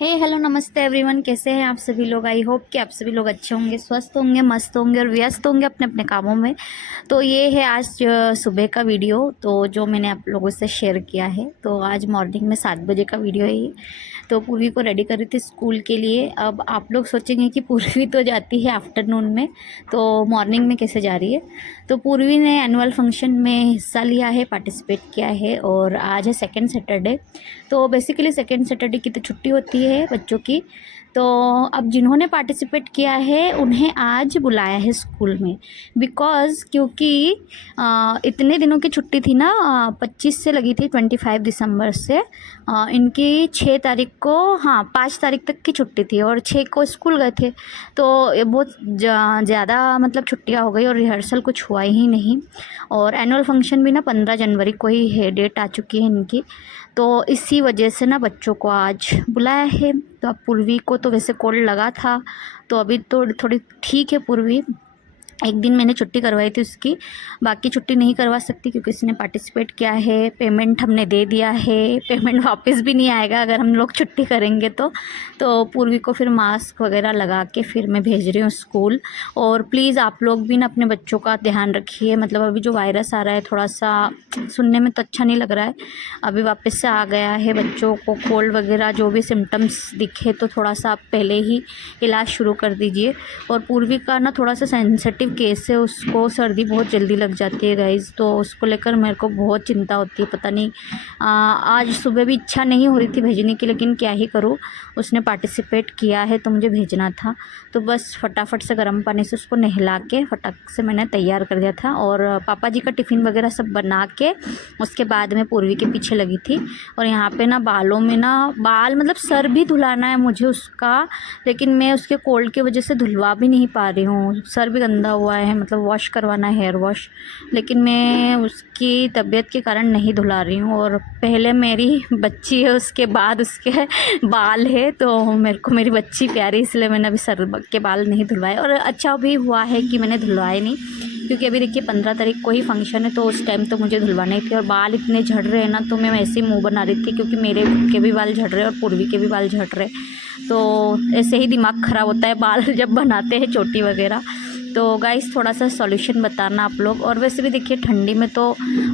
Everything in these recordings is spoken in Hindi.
हे हेलो नमस्ते एवरीवन, कैसे हैं आप सभी लोग। आई होप कि आप सभी लोग अच्छे होंगे, स्वस्थ होंगे, मस्त होंगे और व्यस्त होंगे अपने अपने कामों में। तो ये है आज सुबह का वीडियो तो जो मैंने आप लोगों से शेयर किया है। तो आज मॉर्निंग में 7 बजे का वीडियो है ये। तो पूर्वी को रेडी कर रही थी स्कूल के लिए। अब आप लोग सोचेंगे कि पूर्वी तो जाती है आफ्टरनून में, तो मॉर्निंग में कैसे जा रही है। तो पूर्वी ने एनुअल फंक्शन में हिस्सा लिया है, पार्टिसिपेट किया है और आज है सेकेंड सैटरडे। तो बेसिकली सेकेंड सैटरडे की तो छुट्टी होती है बच्चों की। तो अब जिन्होंने पार्टिसिपेट किया है उन्हें आज बुलाया है स्कूल में, बिकॉज़ क्योंकि इतने दिनों की छुट्टी थी ना, 25 से लगी थी 25 दिसंबर से। इनकी 6 तारीख को, हाँ 5 तारीख तक की छुट्टी थी और 6 को स्कूल गए थे। तो ये बहुत ज़्यादा मतलब छुट्टियां हो गई और रिहर्सल कुछ हुआ ही नहीं। और एनुअल फंक्शन भी ना 15 जनवरी को ही है, डेट आ चुकी है इनकी। तो इसी वजह से ना बच्चों को आज बुलाया है। तो अब पूर्वी को तो वैसे कोल्ड लगा था, तो अभी तो थोड़ी ठीक है पूर्वी। एक दिन मैंने छुट्टी करवाई थी उसकी, बाकी छुट्टी नहीं करवा सकती क्योंकि उसने पार्टिसिपेट किया है। पेमेंट हमने दे दिया है, पेमेंट वापस भी नहीं आएगा अगर हम लोग छुट्टी करेंगे तो पूर्वी को फिर मास्क वगैरह लगा के फिर मैं भेज रही हूँ स्कूल। और प्लीज़ आप लोग भी ना अपने बच्चों का ध्यान रखिए। मतलब अभी जो वायरस आ रहा है थोड़ा सा सुनने में तो अच्छा नहीं लग रहा है, अभी वापस से आ गया है। बच्चों को कोल्ड वगैरह जो भी सिम्टम्स दिखे तो थोड़ा सा आप पहले ही इलाज शुरू कर दीजिए। और पूर्वी का ना थोड़ा सा सेंसिटिव केस है, उसको सर्दी बहुत जल्दी लग जाती है गाइज़। तो उसको लेकर मेरे को बहुत चिंता होती है। पता नहीं आज सुबह भी इच्छा नहीं हो रही थी भेजने की, लेकिन क्या ही करूँ, उसने पार्टिसिपेट किया है तो मुझे भेजना था। तो बस फटाफट से गर्म पानी से उसको नहला के फटाक से मैंने तैयार कर दिया था और पापा जी का टिफ़िन वगैरह सब बना के उसके बाद में पूर्वी के पीछे लगी थी। और यहाँ पे ना बालों में ना बाल मतलब सर भी धुलाना है मुझे उसका, लेकिन मैं उसके कोल्ड की वजह से धुलवा भी नहीं पा रही हूँ। सर भी गंदा हुआ है, मतलब वॉश करवाना है, हेयर वॉश, लेकिन मैं उसकी तबीयत के कारण नहीं धुला रही हूँ। और पहले मेरी बच्ची है, उसके बाद उसके बाल है, तो मेरे को मेरी बच्ची प्यारी, इसलिए मैंने अभी सर के बाल नहीं धुलवाए। और अच्छा भी हुआ है कि मैंने धुलवाए नहीं, क्योंकि अभी देखिए 15 तारीख को ही फंक्शन है तो उस टाइम तो मुझे धुलवाने थे। और बाल इतने झड़ रहे हैं ना, तो मैं वैसे ही मुँह बना रही थी क्योंकि मेरे खुद के भी बाल झड़ रहे हैं और पूर्वी के भी बाल झड़ रहे। तो ऐसे ही दिमाग ख़राब होता है बाल जब बनाते हैं चोटी वगैरह। तो गाइस थोड़ा सा सॉल्यूशन बताना आप लोग। और वैसे भी देखिए ठंडी में तो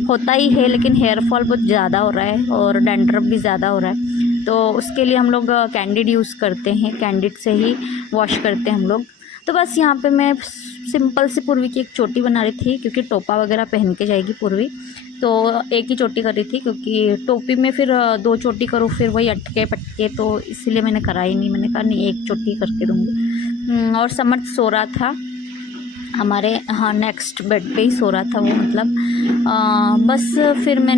होता ही है, लेकिन हेयर फॉल बहुत ज़्यादा हो रहा है और डैंड्रफ भी ज़्यादा हो रहा है। तो उसके लिए हम लोग कैंडिड यूज़ करते हैं, कैंडिड से ही वॉश करते हैं हम लोग। तो बस यहाँ पे मैं सिंपल सी पूर्वी की एक चोटी बना रही थी, क्योंकि टोपा वगैरह पहन के जाएगी पूर्वी, तो एक ही चोटी कर रही थी क्योंकि टोपी में फिर 2 चोटी करूँ फिर वही अटके पटके, तो इसलिए मैंने करा ही नहीं। मैंने कहा नहीं, एक चोटी करके दूँगी। और समर्थ सो रहा था हमारे, हाँ नेक्स्ट बेड पे ही सो रहा था वो। मतलब बस फिर मैं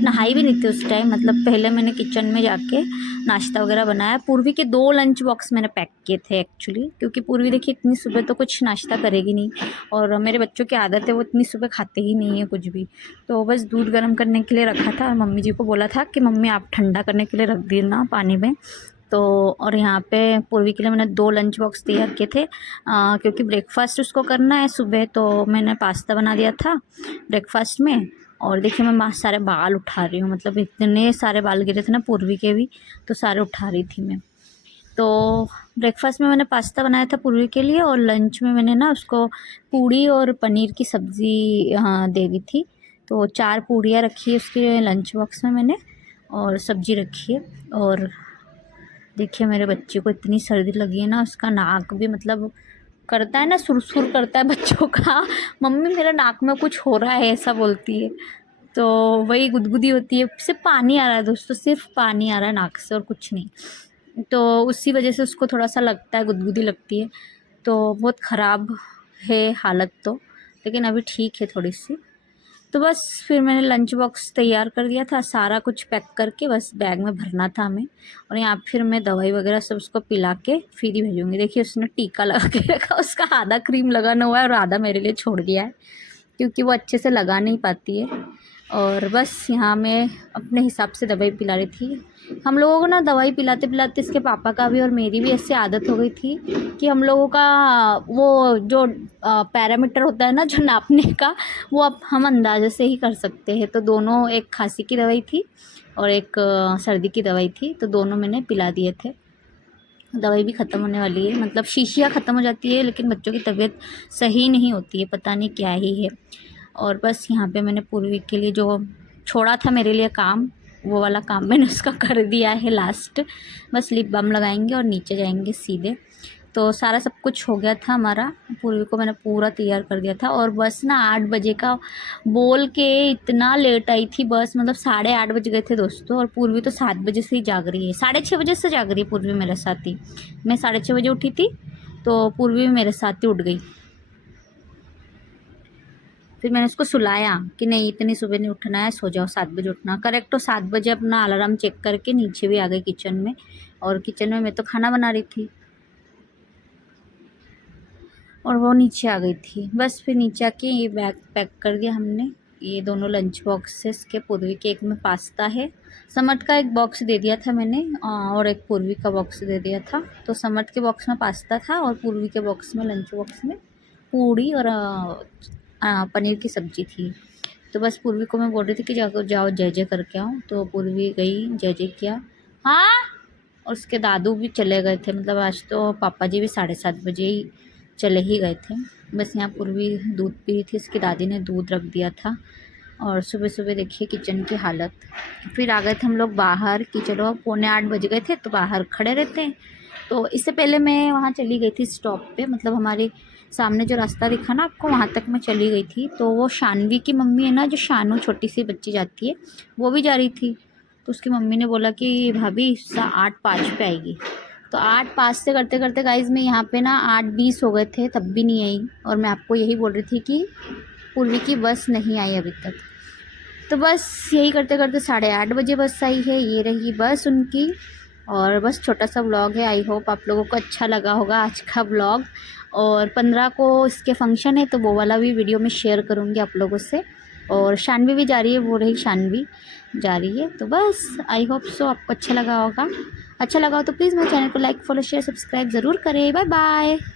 नहाई भी नहीं थी उस टाइम। मतलब पहले मैंने किचन में जाके नाश्ता वगैरह बनाया। पूर्वी के 2 लंच बॉक्स मैंने पैक किए थे एक्चुअली, क्योंकि पूर्वी देखिए इतनी सुबह तो कुछ नाश्ता करेगी नहीं, और मेरे बच्चों की आदत है वो इतनी सुबह खाते ही नहीं है कुछ भी। तो बस दूध गर्म करने के लिए रखा था और मम्मी जी को बोला था कि मम्मी आप ठंडा करने के लिए रख देना पानी में। तो और यहाँ पे पूर्वी के लिए मैंने 2 लंच बॉक्स तैयार किए थे, क्योंकि ब्रेकफास्ट उसको करना है सुबह। तो मैंने पास्ता बना दिया था ब्रेकफास्ट में। और देखिए मैं सारे बाल उठा रही हूँ, मतलब इतने सारे बाल गिरे थे ना पूर्वी के भी, तो सारे उठा रही थी मैं। तो ब्रेकफास्ट में मैंने पास्ता बनाया था पूर्वी के लिए, और लंच में मैंने ना उसको पूड़ी और पनीर की सब्ज़ी दे दी थी। तो 4 पूड़ियाँ रखी है उसके लंच बॉक्स में मैंने, और सब्ज़ी रखी है। और देखिए मेरे बच्चे को इतनी सर्दी लगी है ना, उसका नाक भी मतलब करता है ना, सुर-सुर करता है बच्चों का, मम्मी मेरा नाक में कुछ हो रहा है ऐसा बोलती है। तो वही गुदगुदी होती है, सिर्फ पानी आ रहा है दोस्तों, सिर्फ पानी आ रहा है नाक से और कुछ नहीं। तो उसी वजह से उसको थोड़ा-सा लगता है, गुदगुदी लगती है। तो बहुत ख़राब है हालत तो, लेकिन अभी ठीक है थोड़ी-सी। तो बस फिर मैंने लंच बॉक्स तैयार कर दिया था, सारा कुछ पैक करके बस बैग में भरना था हमें। और यहाँ फिर मैं दवाई वगैरह सब उसको पिला के फिर ही भेजूँगी। देखिए उसने टीका लगा के रखा, उसका आधा क्रीम लगाना हुआ है और आधा मेरे लिए छोड़ दिया है, क्योंकि वो अच्छे से लगा नहीं पाती है। और बस यहाँ मैं अपने हिसाब से दवाई पिला रही थी। हम लोगों को ना दवाई पिलाते पिलाते इसके पापा का भी और मेरी भी ऐसी आदत हो गई थी कि हम लोगों का वो जो पैरामीटर होता है ना जो नापने का, वो अब हम अंदाजे से ही कर सकते हैं। तो दोनों, एक खांसी की दवाई थी और एक सर्दी की दवाई थी, तो दोनों मैंने पिला दिए थे। दवाई भी ख़त्म होने वाली है, मतलब शीशियाँ ख़त्म हो जाती है लेकिन बच्चों की तबीयत सही नहीं होती है, पता नहीं क्या ही है। और बस यहाँ पे मैंने पूर्वी के लिए जो छोड़ा था मेरे लिए काम, वो वाला काम मैंने उसका कर दिया है लास्ट। बस लिप बाम लगाएंगे और नीचे जाएंगे सीधे। तो सारा सब कुछ हो गया था हमारा, पूर्वी को मैंने पूरा तैयार कर दिया था। और बस ना 8 बजे का बोल के इतना लेट आई थी बस, मतलब 8:30 बज गए थे दोस्तों। और पूर्वी तो 7 बजे से ही जाग रही है, 6:30 बजे से जाग रही है पूर्वी मेरे साथ ही। मैं 6:30 बजे उठी थी तो पूर्वी मेरे साथ ही उठ गई। फिर मैंने उसको सुलाया कि नहीं इतनी सुबह नहीं उठना है, सो जाओ, 7 बजे उठना। करेक्ट तो 7 बजे अपना अलार्म चेक करके नीचे भी आ गई किचन में। और किचन में मैं तो खाना बना रही थी और वो नीचे आ गई थी। बस फिर नीचे आके ये बैग पैक कर दिया हमने। ये दोनों लंच बॉक्सेस के, पूर्वी के एक में पास्ता है, समट का एक बॉक्स दे दिया था मैंने और एक पूर्वी का बॉक्स दे दिया था। तो समट के बॉक्स में पास्ता था और पूर्वी के बॉक्स में, लंच बॉक्स में पूड़ी और पनीर की सब्ज़ी थी। तो बस पूर्वी को मैं बोल रही थी कि जाओ जाओ जय जय करके आओ। तो पूर्वी गई, जय जय किया। हाँ, और उसके दादू भी चले गए थे, मतलब आज तो पापा जी भी 7:30 बजे ही चले ही गए थे। बस यहाँ पूर्वी दूध पी रही थी, इसकी दादी ने दूध रख दिया था। और सुबह सुबह देखिए किचन की हालत। फिर आ गए थे हम लोग बाहर कि चलो 7:45 बज गए थे तो बाहर खड़े रहते हैं। तो इससे पहले मैं वहाँ चली गई थी स्टॉप पे, मतलब हमारे सामने जो रास्ता दिखा ना आपको, वहाँ तक मैं चली गई थी। तो वो शानवी की मम्मी है ना, जो शानू छोटी सी बच्ची जाती है, वो भी जा रही थी। तो उसकी मम्मी ने बोला कि भाभी 8:05 पे आएगी। तो 8:05 से करते करते गाइज़ मैं यहाँ पे ना 8:20 हो गए थे, तब भी नहीं आई। और मैं आपको यही बोल रही थी कि पूर्वी की बस नहीं आई अभी तक। तो बस यही करते करते 8:30 बजे बस आई है, ये रही बस उनकी। और बस छोटा सा व्लॉग है, आई होप आप लोगों को अच्छा लगा होगा आज का व्लॉग। और 15 को इसके फंक्शन है तो वो वाला भी वीडियो में शेयर करूँगी आप लोगों से। और शानवी भी जा रही है, वो रही शानवी जा रही है। तो बस आई होप सो आपको अच्छा लगा होगा। अच्छा लगा हो तो प्लीज़ मेरे चैनल को लाइक, फॉलो, शेयर, सब्सक्राइब ज़रूर करें। Bye bye.